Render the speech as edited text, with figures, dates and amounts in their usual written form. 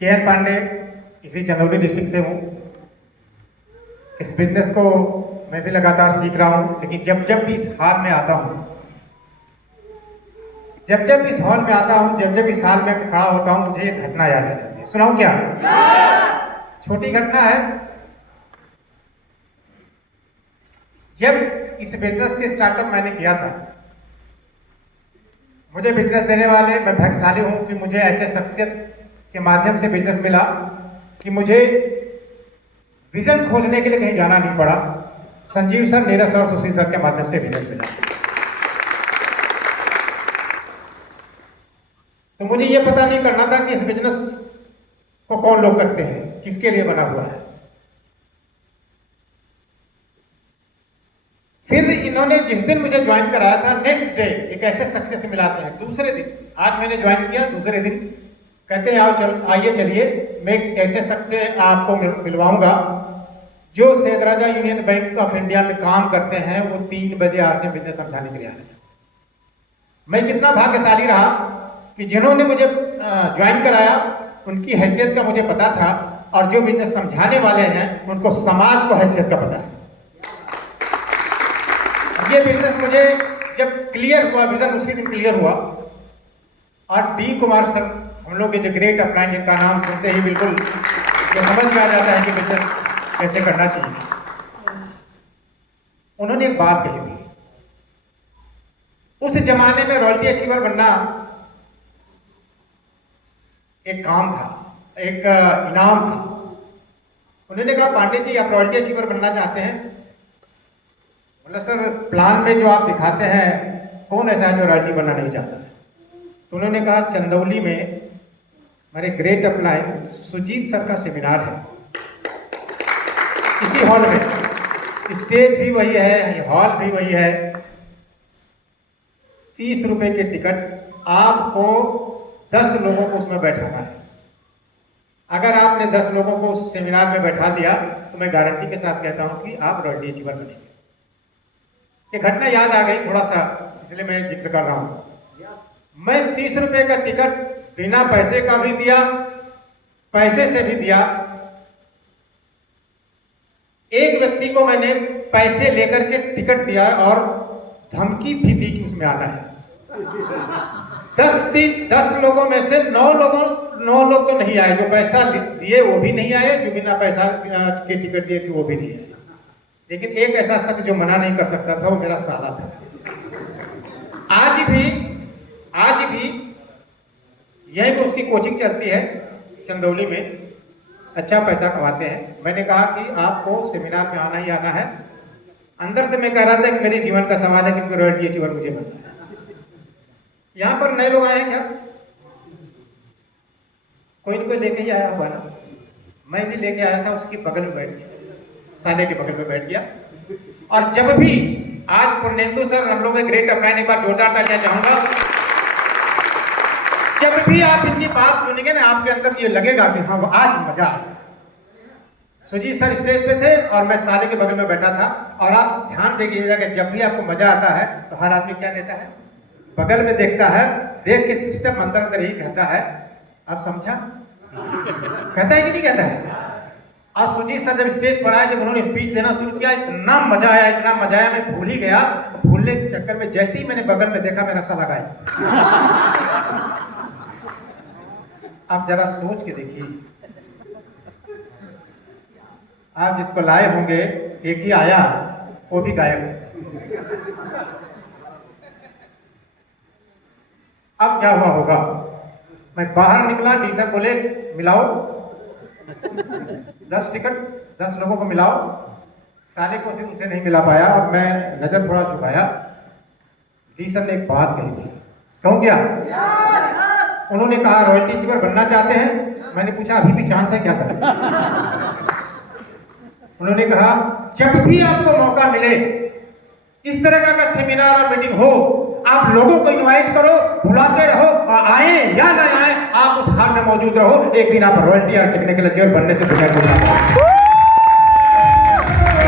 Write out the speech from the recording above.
K. N.. Pandey, इसी Chandauli district से हूँ। इस बिजनेस को मैं भी लगातार सीख रहा हूँ, लेकिन जब भी इस हॉल में आता हूँ, जब इस हॉल में आता हूँ, जब इस हॉल में खड़ा होता हूँ, मुझे एक घटना याद आ जाती है। सुनाऊँ क्या? छोटी घटना है। जब इस बिजनेस के स्टार्टअप मैंने किया था, मुझे बिजनेस देने वाले, मैं भाग्यशाली हूँ कि मुझे ऐसे शख्सियत के माध्यम से बिजनेस मिला कि मुझे विजन खोजने के लिए कहीं जाना नहीं पड़ा। संजीव सर, नीरज सर, सुशील सर के माध्यम से बिजनेस मिला। तो मुझे ये पता नहीं करना था कि इस बिजनेस को कौन लोग करते हैं, किसके लिए बना हुआ है। फिर इन्होंने जिस दिन मुझे ज्वाइन कराया था, नेक्स्ट डे एक ऐसे शख्सियत से मिलाते हैं। दूसरे दिन, आज मैंने ज्वाइन किया, दूसरे दिन कहते हैं आओ आइए चलिए, मैं एक ऐसे शख्स से आपको मिलवाऊंगा जो सैदराजा यूनियन बैंक ऑफ इंडिया में काम करते हैं। वो 3 बजे आज से बिजनेस समझाने के लिए आ रहे हैं। मैं कितना भाग्यशाली रहा कि जिन्होंने मुझे ज्वाइन कराया उनकी हैसियत का मुझे पता था, और जो बिजनेस समझाने वाले हैं उनको समाज को हैसियत का पता है। ये बिजनेस मुझे जब क्लियर हुआ, विजन उसी दिन क्लियर हुआ। और डी कुमार सर, हम लोग के जो ग्रेट अपलाइन, जिनका नाम सुनते ही बिल्कुल ये समझ में आ जाता है कि बिजनेस कैसे करना चाहिए, उन्होंने एक बात कही थी। उस जमाने में रॉयल्टी अचीवर बनना एक काम था, एक इनाम था। उन्होंने कहा पांडे जी, आप रॉयल्टी अचीवर बनना चाहते हैं? बोला सर, प्लान में जो आप दिखाते हैं, कौन ऐसा है जो रॉयल्टी बनना नहीं चाहता है? तो उन्होंने कहा चंदौली में हमारे ग्रेट अपलाइन सुजीत सर का सेमिनार है, इसी हॉल में। स्टेज भी वही है, हॉल भी वही है। 30 रुपए के टिकट, आपको 10 लोगों को उसमें बैठाना है। अगर आपने 10 लोगों को उस सेमिनार में बैठा दिया तो मैं गारंटी के साथ कहता हूं कि आप रॉयल्टी अचीवर बनेंगे। ये घटना याद आ गई थोड़ा सा, इसलिए मैं जिक्र कर रहा हूं। मैं 30 रुपए का टिकट बिना पैसे का भी दिया, पैसे से भी दिया। एक व्यक्ति को मैंने पैसे लेकर के टिकट दिया और धमकी भी दी कि उसमें आना है। 10 लोगों में से 9 लोग तो नहीं आए। जो पैसा दिए वो भी नहीं आए, जो बिना पैसा के टिकट दिए थे वो भी नहीं आए। लेकिन एक ऐसा शख्स जो मना नहीं कर सकता था, वो मेरा साला था। आज भी यहीं पे उसकी कोचिंग चलती है चंदौली में, अच्छा पैसा कमाते हैं। मैंने कहा कि आपको सेमिनार में आना ही आना है। अंदर से मैं कह रहा था कि मेरे जीवन का सवाल है कि रॉयल्टी अचीवर मुझे बनना है। यहाँ पर नए लोग आए हैं क्या? कोई न कोई लेके ही आया होगा ना। मैं भी लेके आया था, उसके बगल में बैठ गया, साले के बगल में बैठ गया। और जब भी आज पूर्णेंदु सर, हम लोग में ग्रेट अपलाइन, एक बार जोरदार तालियां चाहूंगा। जब भी आप इनकी बात सुनेंगे ना, आपके अंदर ये लगेगा कि हाँ आज मजा आ गया। सुजीत सर स्टेज पे थे और मैं साले के बगल में बैठा था। और आप ध्यान देखिएगा कि जब भी आपको मजा आता है तो हर आदमी क्या लेता है, बगल में देखता है। देख के सिस्टम अंदर ही कहता है, आप समझा? कहता है कि नहीं कहता है? और सुजीत सर जब स्टेज पर आए, जब उन्होंने स्पीच देना शुरू किया, इतना मजा आया, इतना मजा आया, मैं भूल ही गया। भूलने के चक्कर में जैसे ही मैंने बगल में देखा, मेरा साला गायब। आप जरा सोच के देखिए, आप जिसको लाए होंगे, एक ही आया, वो भी गायब। अब क्या हुआ होगा? मैं बाहर निकला, डी सर बोले मिलाओ 10 टिकट, 10 लोगों को मिलाओ। साले को उनसे नहीं मिला पाया और मैं नजर थोड़ा झुकाया। डी सर ने एक बात कही थी, कहूँ क्या? उन्होंने कहा रॉयल्टी अचीवर बनना चाहते हैं? मैंने पूछा अभी भी चांस है क्या सर? उन्होंने कहा जब भी आपको मौका मिले, इस तरह का सेमिनार और मीटिंग हो, आप लोगों को इनवाइट करो, बुलाते रहो, आए या ना आए, आप उस हाल में मौजूद रहो। एक दिन आप रॉयल्टी और टेक्निकल अचीवर बनने से दुनिया को